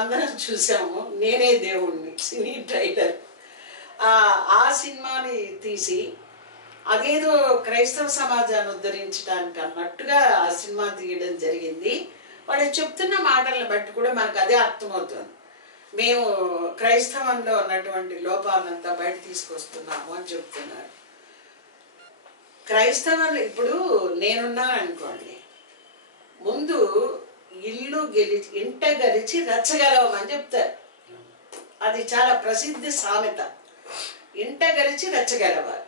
అందరం చూసాము. నేనే దేవుణ్ణి సినీ ట్రైలర్. ఆ సినిమాని తీసి అదేదో క్రైస్తవ సమాజాన్ని ఉద్ధరించడానికి అన్నట్టుగా ఆ సినిమా తీయడం జరిగింది. వాళ్ళు చెప్తున్న మాటలను బట్టి కూడా మనకు అదే అర్థమవుతుంది. మేము క్రైస్తవంలో ఉన్నటువంటి లోపాలంతా బయట తీసుకొస్తున్నాము అని చెప్తున్నారు. క్రైస్తవాలు ఇప్పుడు నేనున్నాను అనుకోండి. ముందు ఇల్లు గెలిచి ఇంట గెలిచి రచ్చగలవమని చెప్తారు. అది చాలా ప్రసిద్ధి సామెత. ఇంట గెలిచి రచ్చగలవాలి.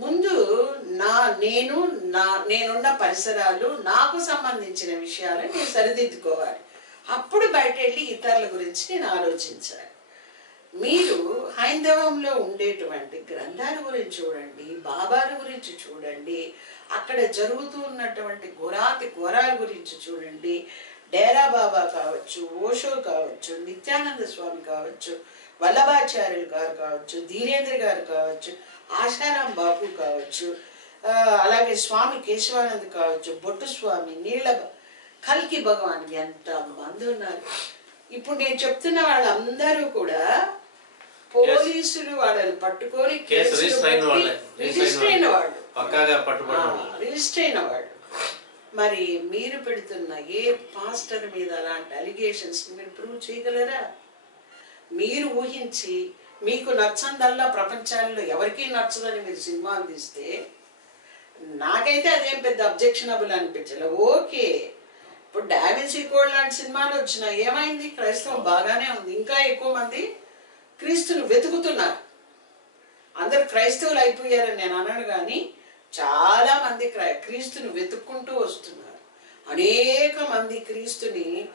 ముందు నా నేను నా నేనున్న పరిసరాలు నాకు సంబంధించిన విషయాలు నేను సరిదిద్దుకోవాలి. అప్పుడు బయట వెళ్ళి ఇతరుల గురించి నేను ఆలోచించాలి. మీరు హైందవంలో ఉండేటువంటి గ్రంథాల గురించి చూడండి బాబాల గురించి చూడండి అక్కడ జరుగుతూ ఉన్నటువంటి ఘోరాతి ఘోరాల గురించి చూడండి. డేరా బాబా కావచ్చు ఓషో కావచ్చు నిత్యానంద స్వామి కావచ్చు వల్లభాచార్యులు గారు కావచ్చు ధీరేంద్ర గారు కావచ్చు ఆశారాం బాబు కావచ్చు అలాగే స్వామి కేశవానంద్ కావచ్చు బొట్టు స్వామి నీళ్ళ కల్కి భగవాన్ ఎంత మంది ఉన్నారు. ఇప్పుడు నేను చెప్తున్న వాళ్ళందరూ కూడా పోలీసులు వాళ్ళని పట్టుకొని రిజిస్టర్ అయిన వాళ్ళే రిజిస్టర్ అయిన వాళ్ళు. రిజిస్టర్ వాళ్ళు. మరి మీరు పెడుతున్న ఏ పాస్టర్ మీద అలాంటి అలిగేషన్స్ మీరు ప్రూవ్ చేయగలరా? మీరు ఊహించి మీకు నచ్చందల్లా ప్రపంచాల్లో ఎవరికీ నచ్చదని మీరు సినిమాలు తీస్తే నాకైతే అదేం పెద్ద అబ్జెక్షనబుల్ అనిపించలే. ఓకే. ఇప్పుడు డావిన్సీ కోడ్ లాంటి సినిమాలు వచ్చినాయి. ఏమైంది? క్రైస్తవం బాగానే ఉంది. ఇంకా ఎక్కువ మంది క్రీస్తును వెతుకుతున్నారు. అందరు క్రైస్తవులు అయిపోయారని నేను అనను కానీ చాలా మంది క్రై వెతుక్కుంటూ వస్తున్నారు. అనేక మంది క్రీస్తుని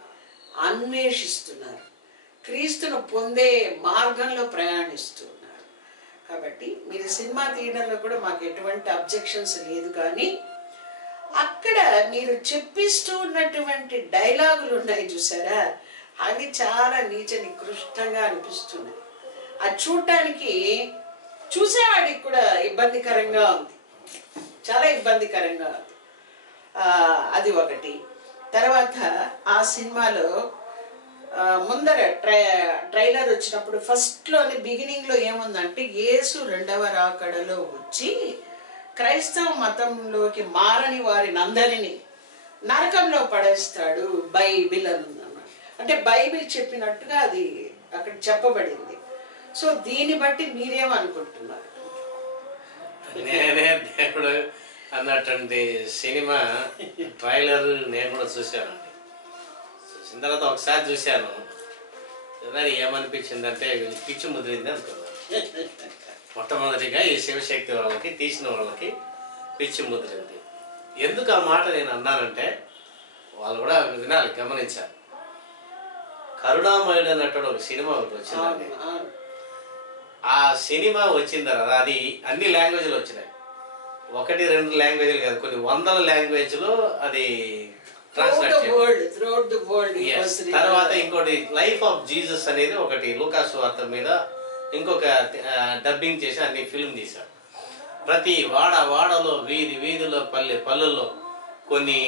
అన్వేషిస్తున్నారు. క్రీస్తును పొందే మార్గంలో ప్రయాణిస్తున్నారు. కాబట్టి మీరు సినిమా తీయడంలో కూడా మాకు ఎటువంటి అబ్జెక్షన్స్ లేదు కానీ అక్కడ మీరు చెప్పిస్తూ ఉన్నటువంటి డైలాగులు ఉన్నాయి చూసారా? అవి చాలా నీచ నికృష్టంగా అనిపిస్తున్నాయి. అది చూడటానికి చూసేవాడికి కూడా ఇబ్బందికరంగా ఉంది. చాలా ఇబ్బందికరంగా ఉంది. అది ఒకటి. తర్వాత ఆ సినిమాలో ముందర ట్రై ట్రైలర్ వచ్చినప్పుడు ఫస్ట్లోని బిగినింగ్లో ఏముందంటే యేసు రెండవ రాకడలో వచ్చి క్రైస్తవ మతంలోకి మారని వారి నందరిని నరకంలో పడేస్తాడు బైబిల్ అని ఉందన్నమాట. అంటే బైబిల్ చెప్పినట్టుగా అది అక్కడ చెప్పబడింది. సో దీన్ని బట్టి మీరేమనుకుంటున్నారు? నేనే దేవుడు అన్నటువంటి సినిమా ట్రైలర్ నేను కూడా చూశానండి. చూసిన తర్వాత ఒకసారి చూశాను. మరి ఏమనిపించిందంటే వీళ్ళు పిచ్చి ముదిరింది అనుకున్నాను. మొట్టమొదటిగా ఈ శివశక్తి వాళ్ళకి తీసిన వాళ్ళకి పిచ్చి ముదిరింది. ఎందుకు ఆ మాట నేను అన్నానంటే వాళ్ళు కూడా వినాలి గమనించాలి. కరుణామయుడు అన్నట్టు ఒక సినిమా ఒకటి వచ్చిందండి. ఆ, సినిమా వచ్చిన తర్వాత అది అన్ని లాంగ్వేజ్లు వచ్చినాయి. ఒకటి రెండు లాంగ్వేజ్లు కాదు కొన్ని వందల లాంగ్వేజ్లో అది throughout translate the world throughout the world it was released. తర్వాత ఇంకోటి లైఫ్ ఆఫ్ జీసస్ అనేది ఒకటి లూకాసు వార్త మీద ఇంకొక డబ్బింగ్ చేసి అన్ని ఫిల్మ్ తీశారు. ప్రతి వాడ వాడలో వీధి వీధిలో పల్లె పల్లెల్లో కొన్ని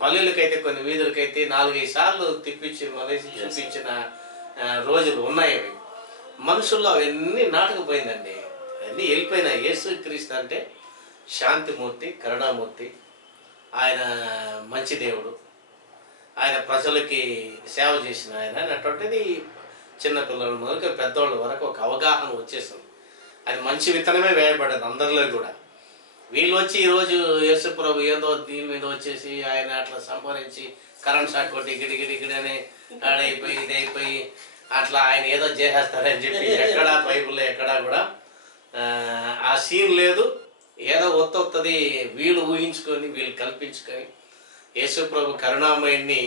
పల్లెలకైతే కొన్ని వీధులకైతే నాలుగైదు సార్లు తిప్పించి మలేసి చూపించిన రోజులు ఉన్నాయి అవి. మనుషుల్లో అవన్నీ నాటకపోయిందండి. అన్నీ వెళ్ళిపోయినాయి యేసు క్రీస్తు అంటే శాంతిమూర్తి కరుణామూర్తి. ఆయన మంచి దేవుడు. ఆయన ప్రజలకి సేవ చేసిన ఆయన అన్నటువంటిది చిన్నపిల్లల మొదలు పెద్దవాళ్ళ వరకు ఒక అవగాహన వచ్చేసింది. అది మంచి విత్తనమే వేయబడ్డది అందరిలో కూడా. వీళ్ళు వచ్చి ఈరోజు యేసు ప్రభు ఏదో దీని మీద వచ్చేసి ఆయన అట్లా సంపాదించి కరెంట్ షాక్ కొట్టి గిడి గిడి అని ఆడైపోయి ఇదైపోయి అయిపోయి అట్లా ఆయన ఏదో చేసేస్తారని చెప్పి ఎక్కడా బైబుల్లో ఎక్కడా కూడా ఆ, సీన్ లేదు. ఏదో ఒత్తొత్తది వీళ్ళు ఊహించుకొని వీళ్ళు కల్పించుకొని యేసుప్రభు కరుణామయుణ్ణి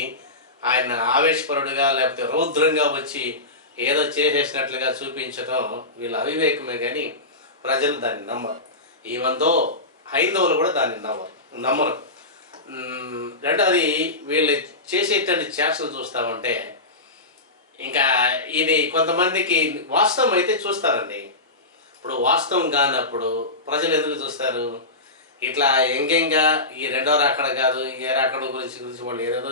ఆయన ఆవేశపరుడుగా లేకపోతే రౌద్రంగా వచ్చి ఏదో చేసేసినట్లుగా చూపించడం వీళ్ళ అవివేకమే కానీ ప్రజలు దాన్ని నమ్మరు. ఈవెందో హైందవులు కూడా దాన్ని నమ్మరు నమ్మరు. మ్మ్, రెండవది వీళ్ళు చేసేటువంటి చేష్టలు చూస్తామంటే ఇంకా ఇది కొంతమందికి వాస్తవం అయితే చూస్తారండి. ఇప్పుడు వాస్తవం కానప్పుడు ప్రజలు ఎందుకు చూస్తారు? ఇట్లా ఎంగెంగా ఈ రెండో రాకడ కాదు ఏ రాకడ గురించి గురించి వాళ్ళు ఏదేదో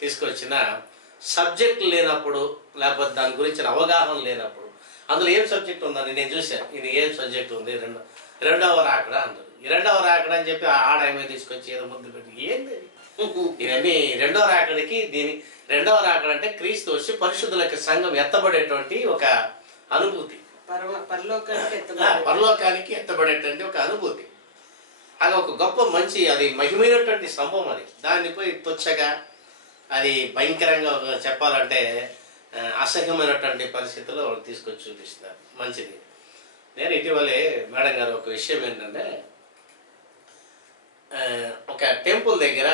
తీసుకొచ్చినా సబ్జెక్ట్ లేనప్పుడు లేకపోతే దాని గురించిన అవగాహన లేనప్పుడు అందులో ఏం సబ్జెక్ట్ ఉందని నేను చూశాను ఇది ఏం సబ్జెక్ట్ ఉంది? రెండో రెండవ రాకడ అంటారు. ఈ రెండవ రాకడ అని చెప్పి ఆడ ఏమైనా తీసుకొచ్చి ఏదో ముద్దు పెట్టి ఏంది? ఇవన్నీ రెండవ రాకడికి దీని రెండవ రాకడ అంటే క్రీస్తు వచ్చి పరిశుద్ధులకి సంఘం ఎత్తబడేటువంటి ఒక అనుభూతి. పరలోకానికి ఎత్తబడేటువంటి ఒక అనుభూతి. అది ఒక గొప్ప మంచి అది మహిమైనటువంటి సంభవం అది. దాన్ని పోయి తుచ్చగా అది భయంకరంగా ఒక చెప్పాలంటే అసహ్యమైనటువంటి పరిస్థితుల్లో తీసుకొచ్చి చూపిస్తున్నారు. మంచిది. నేను ఇటీవలే మేడం గారు ఒక విషయం ఏంటంటే ఒక టెంపుల్ దగ్గర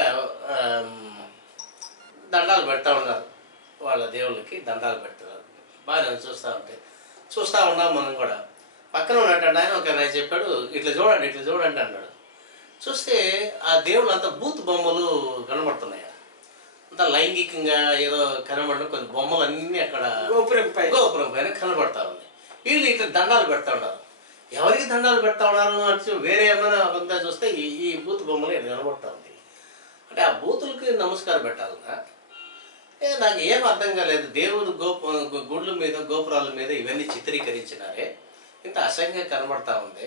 దండాలు పెడతా ఉన్నారు. వాళ్ళ దేవుళ్ళకి దండాలు పెడుతున్నారు బాగా చూస్తూ ఉంటే. చూస్తూ ఉన్నాం మనం కూడా. పక్కన ఉన్నట్టు ఆయన ఒక ఆయన చెప్పాడు ఇట్లా చూడండి ఇట్లా చూడండి అన్నాడు. చూస్తే ఆ దేవుళ్ళు అంత బూత్ బొమ్మలు కనబడుతున్నాయి. అంత లైంగికంగా ఏదో కనబడిన కొన్ని బొమ్మలు అన్నీ అక్కడ గోపురం పై గోపురం పైన కనబడతా ఉంది. వీళ్ళు ఇట్లా దండాలు పెడతా ఉన్నారు. ఎవరికి దండాలు పెడతా ఉన్నారు అంటే వేరే ఏమైనా ఉందా చూస్తే ఈ ఈ బూత్ బొమ్మలు కనబడతా ఉంది. అంటే ఆ బూతులకి నమస్కారం పెట్టాలన్నా నాకు ఏం అర్థం కాలేదు. దేవుడు గోపు గుళ్ళ మీద గోపురాల మీద ఇవన్నీ చిత్రీకరించినారే. ఇంత అసహ్యంగా కనబడతా ఉంది.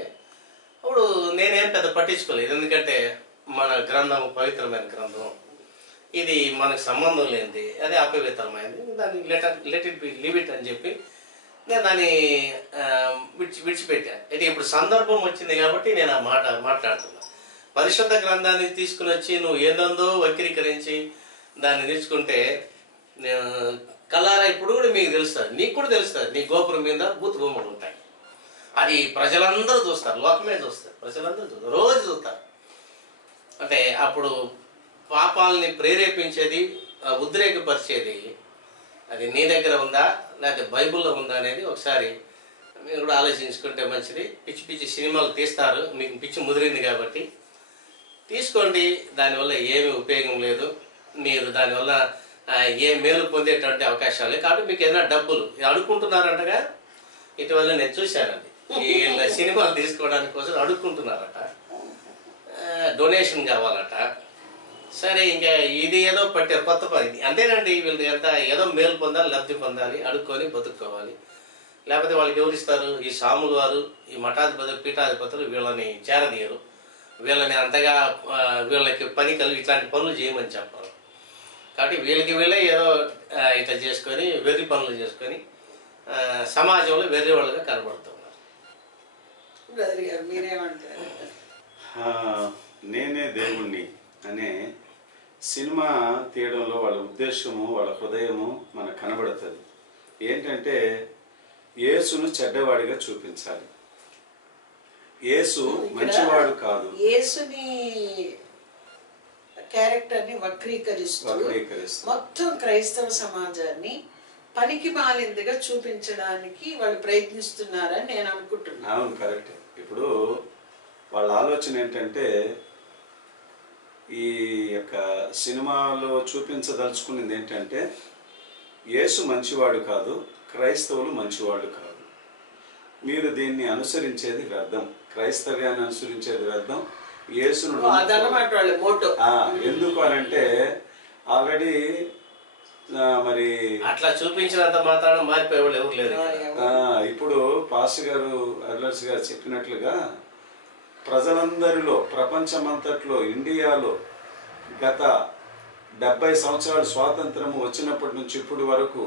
అప్పుడు నేనేం పెద్ద పట్టించుకోలేదు. ఎందుకంటే మన గ్రంథం పవిత్రమైన గ్రంథం ఇది మనకు సంబంధం లేనిది. అదే అపవిత్రమైంది దాన్ని let let it be live it అని చెప్పి నేను దాన్ని విడిచి విడిచిపెట్టాను అయితే ఇప్పుడు సందర్భం వచ్చింది కాబట్టి నేను ఆ మాట మాట్లాడుతున్నా. పరిశుద్ధ గ్రంథాన్ని తీసుకుని వచ్చి నువ్వు ఏందో వక్రీకరించి దాన్ని తెచ్చుకుంటే నేను కల్లారా ఇప్పుడు కూడా మీకు తెలుస్తుంది నీకు కూడా తెలుస్తుంది. నీ గోపురం మీద బూత్ బొమ్మలు ఉంటాయి. అది ప్రజలందరూ చూస్తారు లోకమే చూస్తారు. ప్రజలందరూ చూస్తారు రోజు చూస్తారు. అంటే అప్పుడు పాపాలని ప్రేరేపించేది ఆ, ఉద్రేకపరిచేది అది నీ దగ్గర ఉందా లేకపోతే బైబిల్లో ఉందా అనేది ఒకసారి మీరు కూడా ఆలోచించుకుంటే మంచిది. పిచ్చి పిచ్చి సినిమాలు తీస్తారు మీకు పిచ్చి ముదిరింది కాబట్టి. తీసుకోండి దానివల్ల ఏమీ ఉపయోగం లేదు. మీరు దానివల్ల ఏ మేలు పొందేటువంటి అవకాశాలు. కాబట్టి మీకు ఏదైనా డబ్బులు అడుక్కుంటున్నారంటగా? ఇటీవల నేను చూశానండి. వీళ్ళ సినిమాలు తీసుకోవడానికి కోసం అడుక్కుంటున్నారట. డొనేషన్ కావాలట. సరే ఇంకా ఇది ఏదో పట్టారు కొత్త పని. అంతేనండి వీళ్ళు ఎంత ఏదో మేలు పొందాలి లబ్ధి పొందాలి అడుక్కొని బతుక్కోవాలి. లేకపోతే వాళ్ళకి ఎవరు ఇస్తారు? ఈ సాములు వారు ఈ మఠాధిపతులు పీఠాధిపతులు వీళ్ళని చేరదీయరు వీళ్ళని అంతగా వీళ్ళకి పని కలిగి ఇట్లాంటి పనులు చేయమని చెప్పరు. కాబట్టి వీళ్ళకి వీళ్ళే ఏదో ఇట్లా చేసుకొని వెర్రి పనులు చేసుకొని ఆ, సమాజంలో వెర్రి వాళ్ళుగా కనబడుతున్నారు బ్రదర్ గారు మీరేమంటారు? ఆ, నేనే దేవుణ్ణి అనే సినిమా తీయడంలో వాళ్ళ ఉద్దేశము వాళ్ళ హృదయము మనకు కనబడుతుంది. ఏంటంటే యేసును చెడ్డవాడిగా చూపించాలి. యేసు మంచివాడు కాదు. యేసుని క్యారెక్టర్ని వక్రీకరిస్తూ. మొత్తం క్రైస్తవ సమాజాన్ని పనికి మాలిందిగా చూపించడానికి వాళ్ళు ప్రయత్నిస్తున్నారని నేను అనుకుంటున్నాను. అవును కరెక్ట్. ఇప్పుడు వాళ్ళ ఆలోచన ఏంటంటే ఈ యొక్క సినిమాలో చూపించదలుచుకున్నది ఏంటంటే యేసు మంచివాడు కాదు క్రైస్తవులు మంచివాడు కాదు. మీరు దీన్ని అనుసరించేది వ్యర్థం క్రైస్తవ్యాన్ని అనుసరించేది వ్యర్థం యేసును ఎందుకు అనంటే ఆల్రెడీ మరి అట్లా చూపించినంత మాత్రాన మారిపోయే వాళ్ళు ఎవరు లేరు ఇప్పుడు పాస్ గారు అర్లర్స్ గారు చెప్పినట్లుగా ప్రజలందరిలో ప్రపంచమంతట్లో ఇండియాలో గత డెబ్బై సంవత్సరాల స్వాతంత్రము వచ్చినప్పటి నుంచి ఇప్పటి వరకు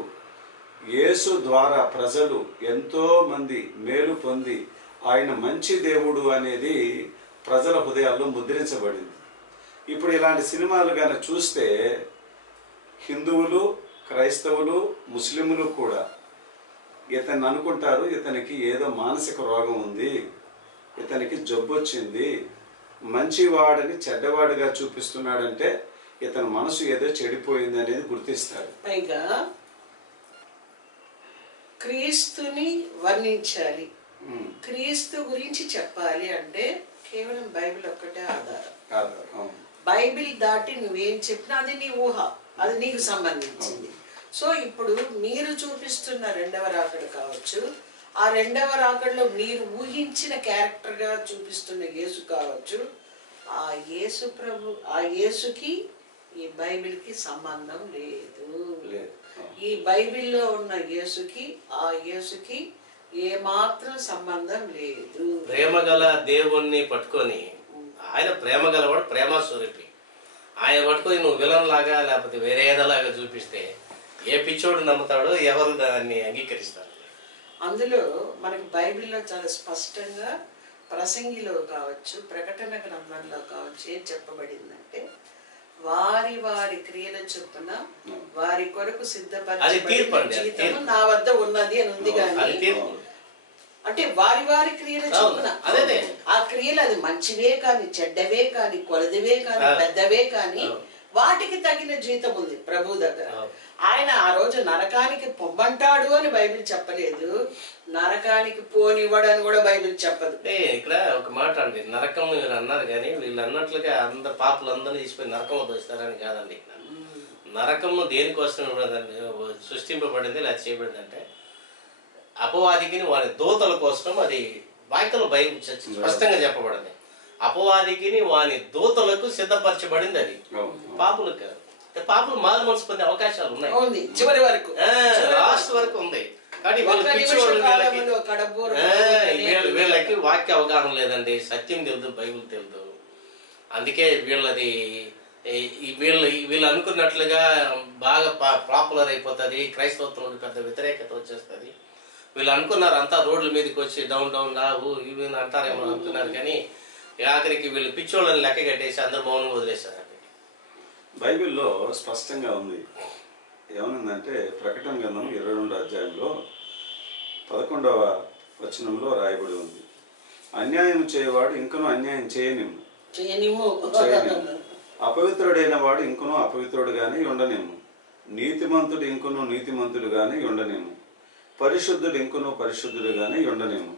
యేసు ద్వారా ప్రజలు ఎంతో మంది మేలు పొంది ఆయన మంచి దేవుడు అనేది ప్రజల హృదయాల్లో ముద్రించబడింది. ఇప్పుడు ఇలాంటి సినిమాలు కానీ చూస్తే హిందువులు క్రైస్తవులు ముస్లింలు కూడా ఇతన్ని అనుకుంటారు ఇతనికి ఏదో మానసిక రోగం ఉంది ఇతనికి జబ్బు వచ్చింది మంచివాడని చెడ్డవాడిగా చూపిస్తున్నాడంటే ఇతని మనసు ఏదో చెడిపోయింది అనేది గుర్తిస్తాడు పైగా క్రీస్తుని వర్ణించాలి. క్రీస్తు గురించి చెప్పాలి అంటే కేవలం బైబిల్ ఒక్కటే ఆధారం. బైబిల్ దాటి నువ్వేం చెప్పినా అది నీ ఊహ అది నీకు సంబంధించింది. సో ఇప్పుడు మీరు చూపిస్తున్న రెండవ రాకడ కావచ్చు ఆ రెండవ రాకడలో మీరు ఊహించిన క్యారెక్టర్గా చూపిస్తున్న యేసు కావచ్చు ఆ యేసు ప్రభు ఆ యేసుకి ఈ బైబిల్కి సంబంధం లేదు. లేదు. ఈ బైబిల్లో ఉన్న యేసుకి ఆ యేసుకి ఏమాత్రం సంబంధం లేదు. ప్రేమ గల దేవుణ్ణి పట్టుకొని ఆయన ప్రేమ గలవాడు ప్రేమ స్వరూపి ఆయన పట్టుకొని నువ్వు విలన్ లాగా లేకపోతే వేరే ఏదోలాగా చూపిస్తే ఏ పిచ్చోడు నమ్ముతాడో ఎవరు దాన్ని అంగీకరిస్తారు? అందులో మనకి బైబిల్లో చాలా స్పష్టంగా ప్రసంగిలో కావచ్చు ప్రకటన గ్రంథంలో కావచ్చు ఏం చెప్పబడిందంటే వారి వారి క్రియల చొప్పున వారి కొరకు సిద్ధపరిచిన తీర్పు. నా వద్ద ఉన్నది అని ఉంది కానీ అంటే వారి వారి క్రియల చొప్పున. అదేనే. ఆ క్రియలు అది మంచివే కాని చెడ్డవే కాని కొలదివే కాని. పెద్దవే కాని. వాటికి తగిన జీతం ఉంది ప్రభు దగ్గర. ఆయన ఆ రోజు నరకానికి పొమ్మంటాడు అని బైబిల్ చెప్పలేదు. నరకానికి పోనివ్వడని కూడా బైబిల్ చెప్పదు. ఇక్కడ ఒక మాట అండి. నరకం మీరు అన్నారు కానీ వీళ్ళు అన్నట్లుగా అందరు పాపులు అందరినీ తీసుకుని నరకం దోస్తారని కాదండి నరకము దేనికోసం సృష్టింపబడింది లేదా చేయబడింది అంటే అపవాదికి వారి దూతల కోసం అది వాక్యలు చ- స్పష్టంగా చెప్పబడింది. అపవాదికి వాని దూతలకు సిద్ధపరచబడింది అది. అవును. పాపులకు. కాదు అంటే పాపులు మారు మనసు పొందే అవకాశాలు ఉన్నాయి. ఉంది. చివరి వరకు. లాస్ట్ వరకు ఉంది. కానీ వీళ్ళకి వాక్య అవగాహన లేదండి. సత్యం తెలియదు బైబిల్ తెలియదు అందుకే వీళ్ళది వీళ్ళు వీళ్ళు అనుకున్నట్లుగా బాగా పాపులర్ అయిపోతుంది క్రైస్తవత్వం పెద్ద వ్యతిరేకత వచ్చేస్తుంది. వీళ్ళు అనుకున్నారు అంతా రోడ్ల మీదకి వచ్చి డౌన్ డౌన్ రావు ఇవి అంటారేమో అనుకున్నారు కానీ ఆఖరికి వీళ్ళు పిచ్చోళ్ళని లెక్క కట్టేసి అందరు మౌనంగా వదిలేశారు బైబిల్లో స్పష్టంగా ఉంది. ఏమనుందంటే ప్రకటన గ్రంథం ఇరవై రెండు అధ్యాయంలో పదకొండవ వచనంలో రాయబడి ఉంది. అన్యాయం చేయవాడు ఇంకనూ అన్యాయం చేయనిమ్ము. చేయనిమ్ము. అపవిత్రుడైన వాడు ఇంకనూ అపవిత్రుడుగానే ఉండనిమ్ము. నీతిమంతుడు ఇంకనూ నీతిమంతుడుగానే ఉండనిమ్ము. పరిశుద్ధుడు ఇంకనూ పరిశుద్ధుడుగానే ఉండనేము.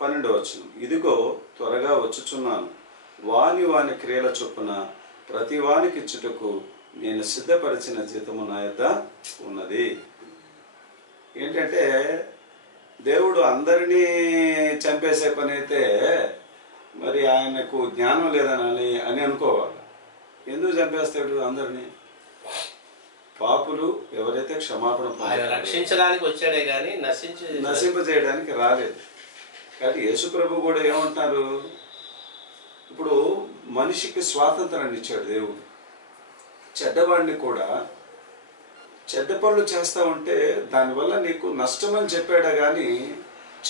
పన్నెండవ ఇదిగో త్వరగా వచ్చుచున్నాను. వాని వాని క్రియల చొప్పున ప్రతి వానికి ఇచ్చుటకు నేను సిద్ధపరిచిన జీతము నా యొక్క ఉన్నది. ఏంటంటే దేవుడు అందరినీ చంపేసే పని అయితే మరి ఆయనకు జ్ఞానం లేదనాలి అని అనుకోవాలి. ఎందుకు చంపేస్తాడు అందరినీ? పాపులు ఎవరైతే క్షమాపణ ఆయన రక్షించడానికి వచ్చాడే గాని నశించి నశింపజేయడానికి రాలేదు. కాబట్టి యేసుప్రభు కూడా ఏమంటున్నారు? ఇప్పుడు మనిషికి స్వాతంత్రాన్ని ఇచ్చాడు దేవుడు. చెడ్డవాడిని కూడా చెడ్డ పనులు చేస్తా ఉంటే దానివల్ల నీకు నష్టమని చెప్పాడా కానీ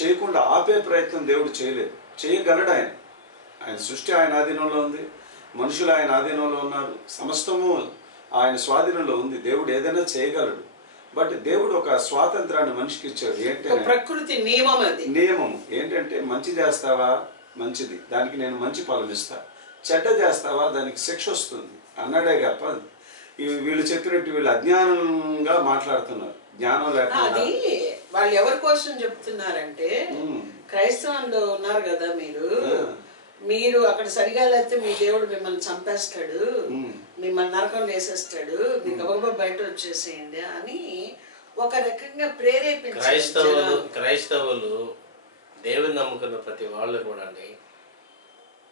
చేయకుండా ఆపే ప్రయత్నం దేవుడు చేయలేదు. చేయగలడు ఆయన. ఆయన సృష్టి ఆయన ఆధీనంలో ఉంది. మనుషులు ఆయన ఆధీనంలో ఉన్నారు. సమస్తము ఆయన స్వాధీనంలో ఉంది. దేవుడు ఏదైనా చేయగలడు. బట్ దేవుడు ఒక స్వాతంత్రాన్ని మనిషికి ఇచ్చాడు. ఏంటంటే ప్రకృతి నియమం అది. నియమం. ఏంటంటే మంచి చేస్తావా? మంచిది. దానికి నేను మంచి ఫలం ఇస్తా. చెడ్డ చేస్తావా? దానికి శిక్ష వస్తుంది. అన్నాడే ఇవి వీళ్ళు చెప్పినట్టు వీళ్ళు అజ్ఞానంగా మాట్లాడుతున్నారు. జ్ఞానం లేకుండా. అది వాళ్ళు ఎవరి కోసం చెప్తున్నారంటే. క్రైస్తవంలో ఉన్నారు కదా మీరు. మీరు అక్కడ సరిగా లేకపోతే మీ దేవుడు మిమ్మల్ని చంపేస్తాడు. మిమ్మల్ని నరకం వేసేస్తాడు మీ గబగబా బయట వచ్చేసేయండి అని ఒక రకంగా ప్రేరేపించారు క్రైస్తవులు. క్రైస్తవులు దేవుని నమ్ముకున్న ప్రతి వాళ్ళు కూడా అండి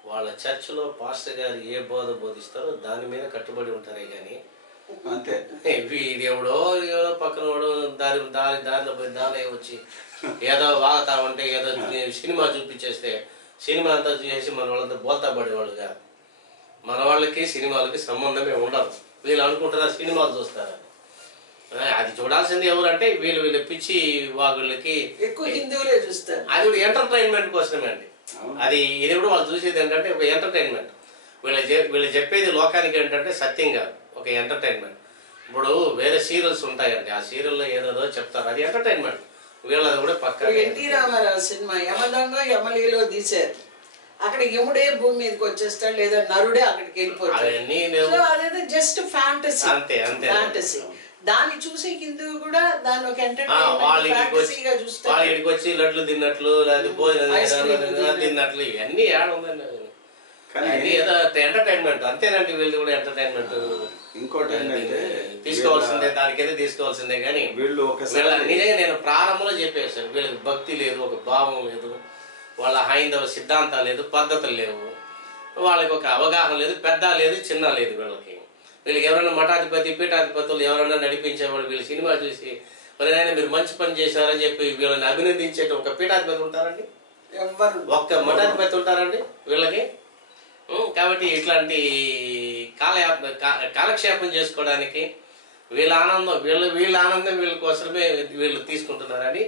వాళ్ళ చర్చిలో పాస్టర్ గారు ఏ బోధ బోధిస్తారో దాని మీద కట్టుబడి ఉంటారే కానీ అంతే. వీడు ఎవడో ఏదో పక్కన వాడు దారి దారి దారిలో పోయి దారిలో వచ్చి ఏదో వాగుతా ఉంటే ఏదో సినిమా చూపించేస్తే సినిమా అంతా చూసేసి మన వాళ్ళంతా బోల్తా పడేవాళ్ళు కాదు. మన వాళ్ళకి సినిమాలకి సంబంధమే ఉండదు. వీళ్ళు అనుకుంటారా సినిమాలు చూస్తారని. ఆ, అది చూడాల్సింది ఎవరంటే వీళ్ళు వీళ్ళు పిచ్చి వాగుళ్ళకి ఎక్కువ హిందువులే చూస్తారు. అది కూడా ఎంటర్టైన్మెంట్ కోసమే అండి. అది ఇది కూడా వాళ్ళు చూసేది ఏంటంటే ఒక ఎంటర్టైన్మెంట్ వీళ్ళు వీళ్ళు చెప్పేది లోకానికి ఏంటంటే సత్యం కాదు ఒక ఎంటర్టైన్మెంట్ ఇప్పుడు వేరే సీరియల్స్ ఉంటాయండి ఆ సీరియల్లో ఏదేదో చెప్తారు అది ఎంటర్టైన్మెంట్ వీళ్ళది కూడా పక్క ఎన్టీ రామారావు సినిమా యమదొంగ యమలీలో తీశారు. అక్కడ యముడే భూమి మీదకి వచ్చేస్తాడు లేదా నరుడే అక్కడికి వెళ్ళిపోతాడు. సో అదేదో జస్ట్ ఫ్యాంటసీ అంతే, అంతే. ఫ్యాంటసీ దాన్ని చూసి హిందువు కూడా దాన్ని ఒక ఎంటర్టైన్మెంట్ వచ్చి లడ్లు తిన్నట్లు లేదా భోజనం తిన్నట్లు, ఇవన్నీ ఏడ ఉందండి? కానీ ఏదో ఎంటర్టైన్మెంట్ అంతేనండి వీళ్ళు కూడా ఎంటర్టైన్మెంట్ ఇంకోటి ఏంటంటే తీసుకోవాల్సిందే దానికైతే తీసుకోవాల్సిందే కానీ వీళ్ళు వీళ్ళ ఒకసారి నిజంగా నేను ప్రారంభంలో చెప్పేశాను వీళ్ళకి భక్తి లేదు ఒక భావం లేదు. వాళ్ళ హైందవ సిద్ధాంతాలు లేదు పద్ధతులు లేవు. వాళ్ళకి ఒక అవగాహన లేదు పెద్ద లేదు చిన్న లేదు వీళ్ళకి. వీళ్ళకి ఎవరైనా మఠాధిపతి పీఠాధిపతులు ఎవరైనా నడిపించేవాళ్ళు వీళ్ళు సినిమా చూసి మరి మీరు మంచి పని చేశారని చెప్పి వీళ్ళని అభినందించేట ఒక పీఠాధిపతి ఉంటారండి? ఎవ్వరు. ఒక్క మఠాధిపతి ఉంటారండి వీళ్ళకి. కాబట్టి ఇట్లాంటి కాల కాలక్షేపం చేసుకోవడానికి వీళ్ళ ఆనందం వీళ్ళ వీళ్ళ ఆనందం వీళ్ళ కోసమే వీళ్ళు తీసుకుంటున్నారని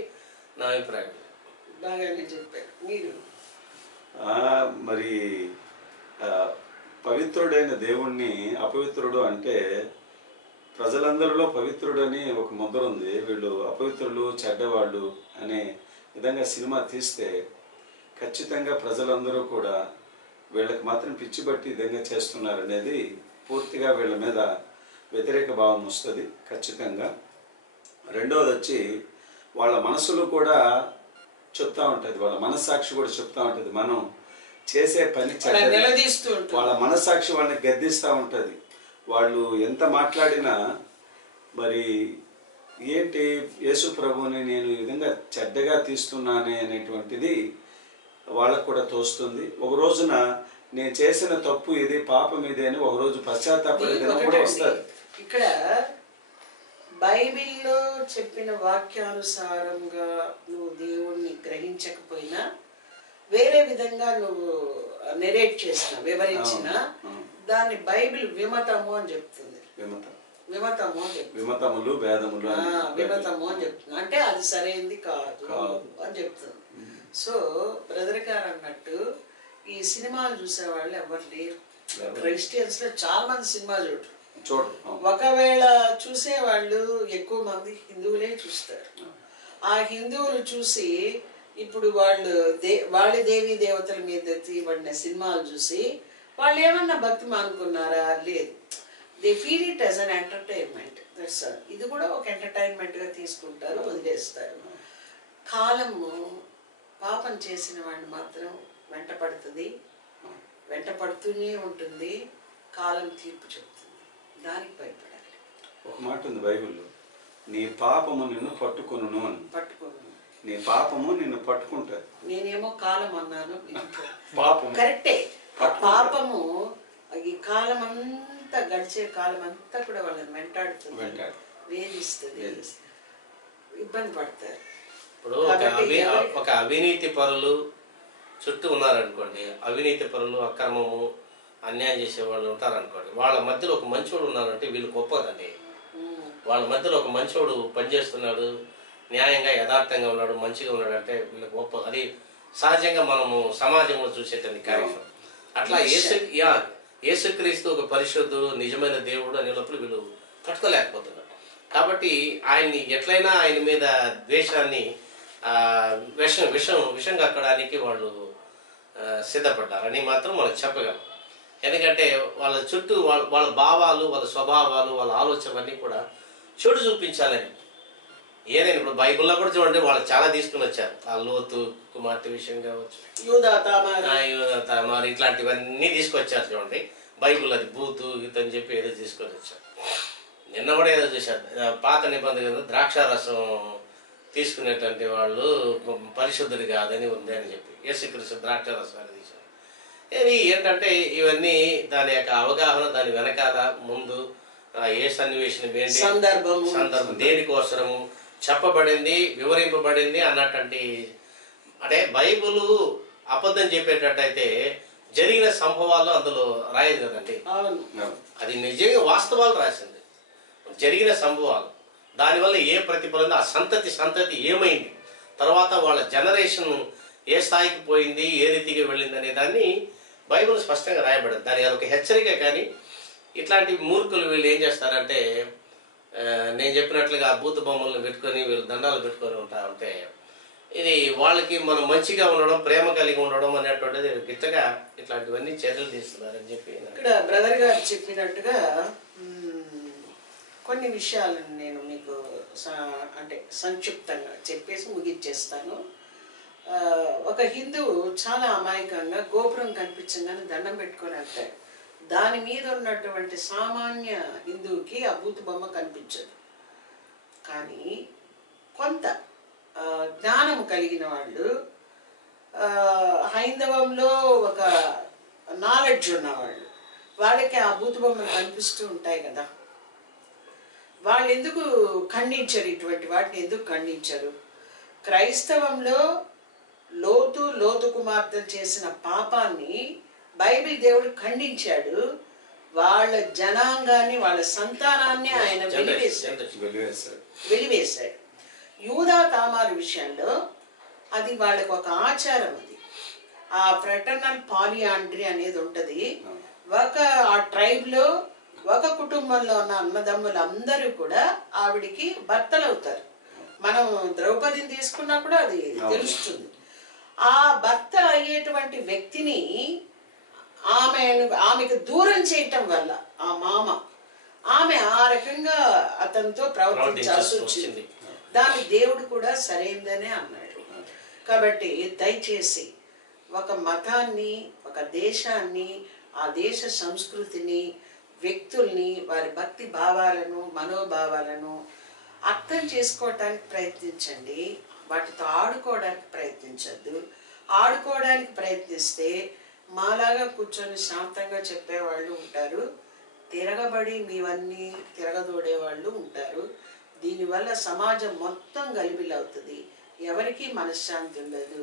నా అభిప్రాయం. బాగానే చెప్పారు. మీరు? మరి పవిత్రుడైన దేవుణ్ణి అపవిత్రుడు అంటే ప్రజలందరిలో పవిత్రుడని ఒక ముద్ర ఉంది. వీళ్ళు అపవిత్రులు చెడ్డవాళ్ళు అనే విధంగా సినిమా తీస్తే ఖచ్చితంగా ప్రజలందరూ కూడా వీళ్ళకి మాత్రం పిచ్చి బట్టి విధంగా చేస్తున్నారు అనేది పూర్తిగా వీళ్ళ మీద వ్యతిరేక భావం వస్తుంది ఖచ్చితంగా. రెండవది వచ్చి వాళ్ళ మనసులో కూడా చెప్తా ఉంటుంది. వాళ్ళ మనస్సాక్షి కూడా చెప్తా ఉంటుంది. మనం చేసే పని. నిలదీస్తూ వాళ్ళ మనస్సాక్షి వాళ్ళని గద్దిస్తూ ఉంటుంది. వాళ్ళు ఎంత మాట్లాడినా మరి ఏంటి యేసు ప్రభుని నేను ఈ విధంగా చెడ్డగా తీస్తున్నానే అనేటువంటిది వాళ్ళకు కూడా తోస్తుంది. ఒక రోజున నేను చేసిన తప్పు ఇది పాపం ఇది అని ఒక రోజు పశ్చాత్తాపడే కూడా వస్తుంది. ఇక్కడ బైబిల్లో చెప్పిన వాక్యానుసారంగా నువ్వు దేవుణ్ణి గ్రహించకపోయినా వేరే విధంగా నువ్వు నెరేట్ చేసిన వివరించిన. దాన్ని బైబిల్ విమతము అని చెప్తుంది విమతం విమతము విమతములు అని విమతము అని చెప్తుంది అంటే అది సరైంది కాదు. అని చెప్తుంది సో బ్రదర్ గారు అన్నట్టు ఈ సినిమాలు చూసేవాళ్ళు ఎవరు లేరు? క్రిస్టియన్స్లో చాలా మంది సినిమా చూడరు. ఒకవేళ చూసేవాళ్ళు ఎక్కువ మంది హిందువులే చూస్తారు. ఆ హిందువులు చూసి ఇప్పుడు వాళ్ళు దే వాళ్ళ దేవీ దేవతల మీద తీయబడిన సినిమాలు చూసి వాళ్ళు ఏమన్నా భక్తి మానుకున్నారా? లేదు. They feel it as an entertainment that's ఇది కూడా ఒక entertainment గా తీసుకుంటారు వదిలేస్తారు. కాలము పాపం చేసిన వాడిని మాత్రం వెంట పడుతుంది వెంట పడుతూనే ఉంటుంది. కాలం తీర్పు చెప్తుంది. దానికి భయపడాలి. ఒక మాట ఉంది బైబిల్లో నీ పాపము నిన్ను పట్టుకొనును అని. పట్టుకోను నీ పాపము నిన్ను పట్టుకుంటుంది నేనేమో కాలం అన్నాను పాపం కరెక్టే. ఆ పట్టుకుంటారు. పాపము ఈ కాలం అంతా గడిచే కాలం అంతా కూడా వాళ్ళని వెంటాడుతుంది. వెంటాడు. వేధిస్తుంది. వేధిస్తుంది. ఇబ్బంది పడతారు. ఇప్పుడు ఒక కాబట్టి అవి ఎవరి- ఒక అవినీతి పరులు చుట్టూ ఉన్నారనుకోండి అవినీతి పరులు అక్రమము అన్యాయం చేసే వాళ్ళు ఉంటారనుకోండి వాళ్ళ మధ్యలో ఒక మంచోడు ఉన్నారంటే వీళ్ళు గొప్పదండి. వాళ్ళ మధ్యలో ఒక మంచోడు పనిచేస్తున్నాడు న్యాయంగా యథార్థంగా ఉన్నాడు మంచిగా ఉన్నాడు అంటే వీళ్ళకి గొప్ప అది సహజంగా మనము సమాజంలో చూసేటువంటి కార్యక్రమం అట్లా యేసు యా యేసుక్రీస్తు ఒక పరిశుద్ధుడు నిజమైన దేవుడు అనేటప్పుడు వీళ్ళు తట్టుకోలేకపోతున్నారు. కాబట్టి ఆయన్ని ఎట్లయినా ఆయన మీద ద్వేషాన్ని విషం విషం విషం కక్కడానికి వాళ్ళు సిద్ధపడ్డారని మాత్రం మనం చెప్పగలం. ఎందుకంటే వాళ్ళ చుట్టూ వాళ్ళ వాళ్ళ భావాలు వాళ్ళ స్వభావాలు వాళ్ళ ఆలోచనలన్నీ కూడా చెడు చూపించాలని. ఏదైనా ఇప్పుడు బైబిల్లో కూడా చూడండి వాళ్ళు చాలా తీసుకుని వచ్చారు. ఆ లోతు కుమార్తె విషయం కావచ్చు. యూదా తామారు. ఆ యువత మరి ఇట్లాంటివన్నీ తీసుకొచ్చారు చూడండి. బైబిల్ అది బూతు అని చెప్పి ఏదో తీసుకొని వచ్చారు. నిన్న కూడా ఏదో చూశారు. పాత నిబంధన ద్రాక్షారసం తీసుకునేటువంటి వాళ్ళు పరిశుద్ధుడు కాదని ఉంది అని చెప్పి. యేసుక్రీస్తు ద్రాక్షారసాన్ని తీశారు. ఇది ఏంటంటే ఇవన్నీ దాని యొక్క అవగాహన దాని వెనకాల ముందు ఆ, ఏ సన్నివేశం ఏంటి? సందర్భము. సందర్భం. దేనికోసరము? చెప్పబడింది వివరింపబడింది అన్నటువంటి అంటే బైబుల్ అబద్ధం చెప్పేటట్టయితే జరిగిన సంభవాలు అందులో రాయదు కదండి. అవును. అది నిజంగా వాస్తవాలు రాసింది. జరిగిన సంభవాలు. దానివల్ల ఏ ప్రతిఫలం? ఆ సంతతి సంతతి ఏమైంది? తర్వాత వాళ్ళ జనరేషన్ ఏ స్థాయికి పోయింది? ఏ రీతికి వెళ్ళింది అనే దాన్ని బైబుల్ స్పష్టంగా రాయబడింది. దాని ఒక హెచ్చరిక కానీ ఇట్లాంటి మూర్ఖులు వీళ్ళు ఏం చేస్తారంటే నేను చెప్పినట్లుగా భూత బొమ్మలను పెట్టుకొని వీళ్ళు దండాలు పెట్టుకొని ఉంటా ఉంటే ఇది వాళ్ళకి మనం మంచిగా ఉండడం ప్రేమ కలిగి ఉండడం అనేటువంటిది గిట్టగా ఇట్లాంటివన్నీ చర్యలు తీస్తున్నారని చెప్పి ఇక్కడ బ్రదర్ గారు చెప్పినట్టుగా కొన్ని విషయాలను నేను మీకు అంటే సంక్షిప్తంగా చెప్పేసి ముగిచ్చేస్తాను. ఒక హిందువు చాలా అమాయకంగా గోపురం కనిపించిందని దండం పెట్టుకొని వెళ్తాడు దాని మీద ఉన్నటువంటి సామాన్య హిందువుకి ఆ బూతు బొమ్మ కనిపించదు. కానీ కొంత జ్ఞానం కలిగిన వాళ్ళు హైందవంలో ఒక నాలెడ్జ్ ఉన్నవాళ్ళు వాళ్ళకి ఆ భూత బొమ్మలు కనిపిస్తూ ఉంటాయి కదా. వాళ్ళు ఎందుకు ఖండించరు ఇటువంటి వాటిని? ఎందుకు ఖండించరు? క్రైస్తవంలో లోతు లోతు కుమార్తెలు చేసిన పాపాన్ని బైబిల్ దేవుడు ఖండించాడు. వాళ్ళ జనాంగాన్ని వాళ్ళ సంతానాన్ని ఆయన వెలివేశాడు. వెలివేశాడు. వెలివేశాడు. యూదా తామారు విషయంలో అది వాళ్ళకి ఒక ఆచారం అది. ఆ ఫ్రెటర్నల్ పాలియాండ్రీ అనేది ఉంటుంది. ఒక ఆ ట్రైబ్లో ఒక కుటుంబంలో ఉన్న అన్నదమ్ములు అందరూ కూడా ఆవిడికి భర్తలు అవుతారు మనం ద్రౌపదిని తీసుకున్నా కూడా అది తెలుస్తుంది. ఆ భర్త అయ్యేటువంటి వ్యక్తిని ఆమె ఆమెకు దూరం చేయటం వల్ల ఆ మామ ఆమె ఆ రకంగా అతనితో ప్రవర్తించాల్సి వచ్చింది. దాని దేవుడు కూడా సరైందనే అన్నాడు. కాబట్టి దయచేసి ఒక మతాన్ని ఒక దేశాన్ని ఆ దేశ సంస్కృతిని వ్యక్తుల్ని వారి భక్తి భావాలను మనోభావాలను అర్థం చేసుకోవటానికి ప్రయత్నించండి. వాటితో ఆడుకోవడానికి ప్రయత్నించద్దు. ఆడుకోవడానికి ప్రయత్నిస్తే మాలాగా కూర్చొని శాంతంగా చెప్పేవాళ్ళు ఉంటారు. తిరగబడి మీవన్నీ తిరగదోడేవాళ్ళు ఉంటారు. దీనివల్ల సమాజం మొత్తం గలిబిలవుతుంది. ఎవరికీ మనశ్శాంతి ఉండదు.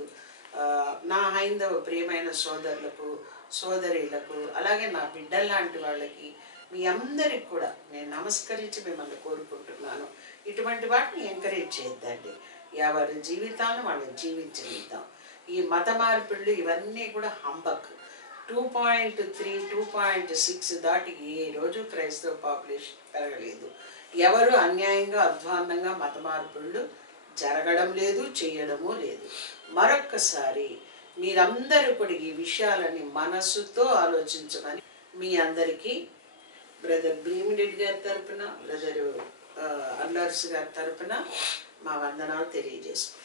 నా హైందవ ప్రియమైన సోదరులకు సోదరీలకు అలాగే నా బిడ్డల్లాంటి వాళ్ళకి మీ అందరికి కూడా నేను నమస్కరించి మిమ్మల్ని కోరుకుంటున్నాను. ఇటువంటి వాటిని ఎంకరేజ్ చేద్దండి ఎవరి జీవితాలను మనం జీవించగలుగుతాం ఈ మత మార్పిళ్ళు ఇవన్నీ కూడా humbug. Two point three two point six దాటి ఏ రోజు క్రైస్తవ పాపులేషన్ పెరగలేదు. ఎవరు అన్యాయంగా అధ్వాన్నంగా మత మార్పులు జరగడం లేదు చేయడము లేదు. మరొక్కసారి మీరందరూ కూడా ఈ విషయాలని మనస్సుతో ఆలోచించమని మీ అందరికీ బ్రదర్ భీమిరెడ్డి గారి తరపున బ్రదరు అల్లర్స్ గారి తరపున మా వందనాలు తెలియజేసుకుంటాం